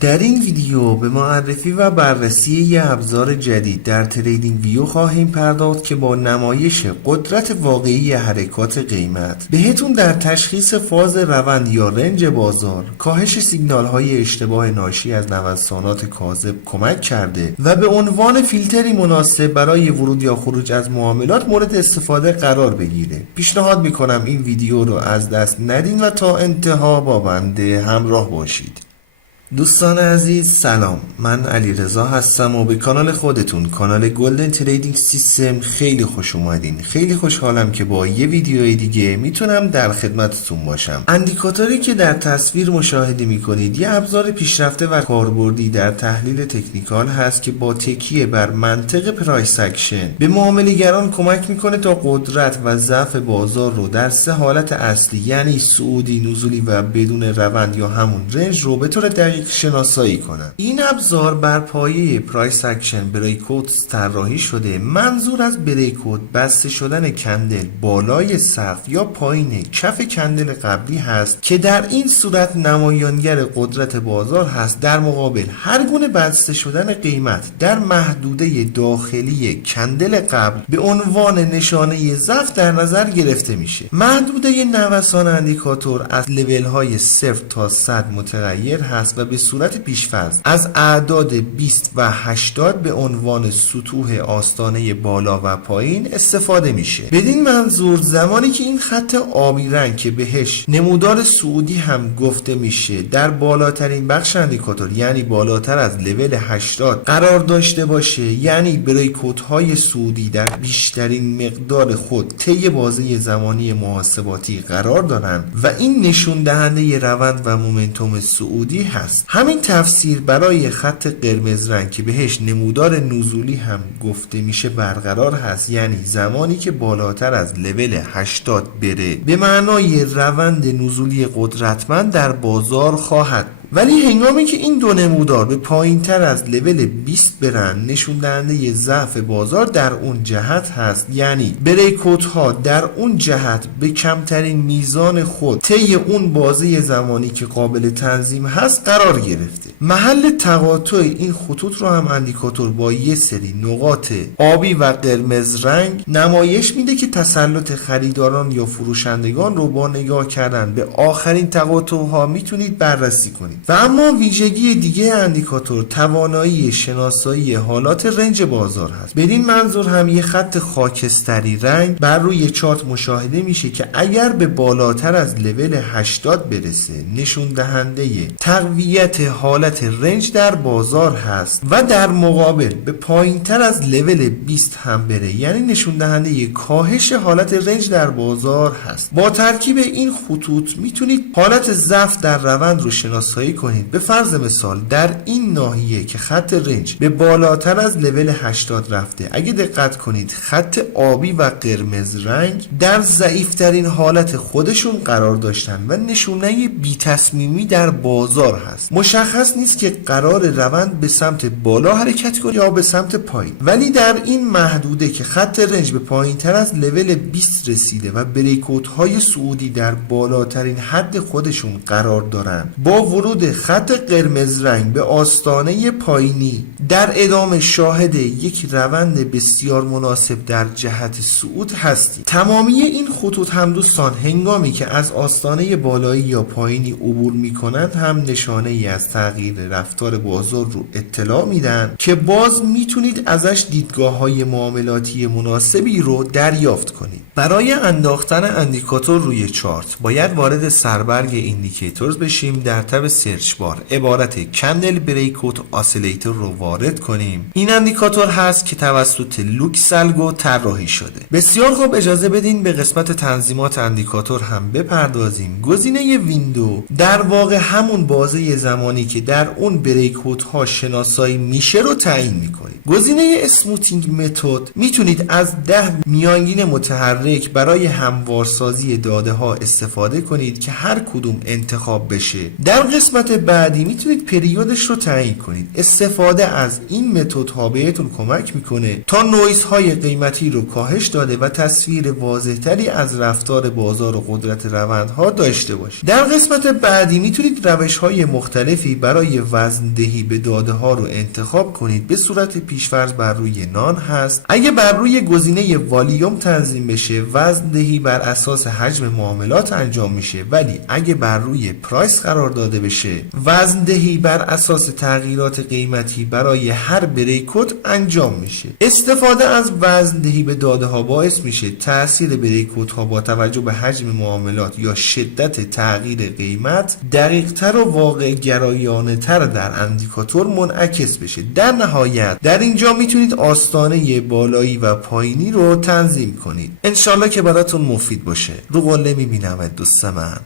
در این ویدیو به معرفی و بررسی یه ابزار جدید در تریدینگ ویو خواهیم پرداخت که با نمایش قدرت واقعی حرکات قیمت بهتون در تشخیص فاز روند یا رنج بازار، کاهش سیگنال های اشتباه ناشی از نوسانات کاذب کمک کرده و به عنوان فیلتری مناسب برای ورود یا خروج از معاملات مورد استفاده قرار بگیره. پیشنهاد میکنم این ویدیو رو از دست ندین و تا انتها با بنده همراه باشید. دوستان عزیز سلام، من علیرضا هستم و به کانال خودتون، کانال گلدن تریدینگ سیستم خیلی خوش اومدین. خیلی خوشحالم که با یه ویدیوی دیگه میتونم در خدمتتون باشم. اندیکاتوری که در تصویر مشاهده میکنید یه ابزار پیشرفته و کاربردی در تحلیل تکنیکال هست که با تکیه بر منطق پرایس اکشن به معامله‌گران کمک میکنه تا قدرت و ضعف بازار رو در سه حالت اصلی یعنی صعودی، نزولی و بدون روند یا همون رنج رو به طور دقیق شناسایی کنند. این ابزار بر پایه پرایس اکشن بریکوت طراحی شده. منظور از بریکوت بسته شدن کندل بالای سقف یا پایین کف کندل قبلی هست که در این صورت نمایانگر قدرت بازار هست. در مقابل هر گونه بسته شدن قیمت در محدوده داخلی کندل قبل به عنوان نشانه ضعف در نظر گرفته میشه. محدوده نوسان اندیکاتور از لول های 0 تا 100 متغیر هست و به صورت پیش‌فرض از اعداد 20 و 80 به عنوان سطوح آستانه بالا و پایین استفاده میشه. بدین منظور زمانی که این خط آبی رنگ که بهش نمودار صعودی هم گفته میشه در بالاترین بخش اندیکاتور یعنی بالاتر از لول 80 قرار داشته باشه، یعنی بریکوت های صعودی در بیشترین مقدار خود طی بازه زمانی محاسباتی قرار دارن و این نشون دهنده روند و مومنتوم صعودی هست. همین تفسیر برای خط قرمز رنگ که بهش نمودار نزولی هم گفته میشه برقرار هست، یعنی زمانی که بالاتر از لول 80 بره به معنای روند نزولی قدرتمند در بازار خواهد. ولی هنگامی که این دو نمودار به پایین تر از لول 20 برن نشون دهنده ضعف بازار در اون جهت هست، یعنی بریکوت ها در اون جهت به کمترین میزان خود طی اون بازه زمانی که قابل تنظیم هست قرار گرفته. محل تقاطع این خطوط رو هم اندیکاتور با یه سری نقاط آبی و قرمز رنگ نمایش میده که تسلط خریداران یا فروشندگان رو با نگاه کردن به آخرین تقاطع ها میتونید بررسی کنید. و اما ویژگی دیگه اندیکاتور توانایی شناسایی حالات رنج بازار هست. بدین منظور هم یه خط خاکستری رنگ بر روی چارت مشاهده میشه که اگر به بالاتر از لول 80 برسه نشون دهنده تقویت حالت رنج در بازار هست و در مقابل به پایین تر از لول 20 هم بره یعنی نشون دهنده کاهش حالت رنج در بازار هست. با ترکیب این خطوط میتونید حالت ضعف در روند رو شناسایی کنید. به فرض مثال در این ناحیه که خط رنج به بالاتر از لول 80 رفته، اگه دقت کنید خط آبی و قرمز رنگ در ضعیفترین حالت خودشون قرار داشتن و نشونه بی تصمیمی در بازار هست. مشخص نیست که قرار روند به سمت بالا حرکت کنه یا به سمت پایین، ولی در این محدوده که خط رنج به پایین تر از لول 20 رسیده و بریکوت های صعودی در بالاترین حد خودشون قرار دارن، با ورود خط قرمز رنگ به آستانه پایینی در ادامه شاهد یک روند بسیار مناسب در جهت صعود هستید. تمامی این خطوط هم دوستان هنگامی که از آستانه بالایی یا پایینی عبور میکنند هم نشانه ای از تغییر رفتار بازار رو اطلاع میدن که باز میتونید ازش دیدگاه های معاملاتی مناسبی رو دریافت کنید. برای انداختن اندیکاتور روی چارت باید وارد سربرگ ایندیکیتورز بشیم. در تب سرچ بار عبارت کندل بریکوت آسیلیتور رو وارد کنیم. این اندیکاتور هست که توسط لوکس الگو طراحی شده. بسیار خوب، اجازه بدین به قسمت تنظیمات اندیکاتور هم بپردازیم. گزینه ویندو در واقع همون بازه زمانی که در اون بریکوت ها شناسایی میشه رو تعیین میکنید. گزینه اسموتینگ متد میتونید از 10 میانگین متحرک برای هموارسازی داده ها استفاده کنید که هر کدوم انتخاب بشه. در قسمت قسمت بعدی میتونید پریودش رو تعیین کنید. استفاده از این متدها بهتون کمک میکنه تا نویز های قیمتی رو کاهش داده و تصویر واضحتری از رفتار بازار و قدرت روندها داشته باشید. در قسمت بعدی میتونید روش های مختلفی برای وزندهی به داده ها رو انتخاب کنید. به صورت پیشفرض بر روی نان هست. اگه بر روی گزینه والیوم تنظیم بشه وزندهی بر اساس حجم معاملات انجام میشه، ولی اگه بر روی پرایس قرار داده بشه وزندهی بر اساس تغییرات قیمتی برای هر بریکوت انجام میشه. استفاده از وزندهی به داده ها باعث میشه تاثیر بریکوت ها با توجه به حجم معاملات یا شدت تغییر قیمت دقیق تر و واقع گرایانه تر در اندیکاتور منعکس بشه. در نهایت در اینجا میتونید آستانه بالایی و پایینی رو تنظیم کنید. انشالله که براتون مفید باشه. رو قله میبینم دوست من.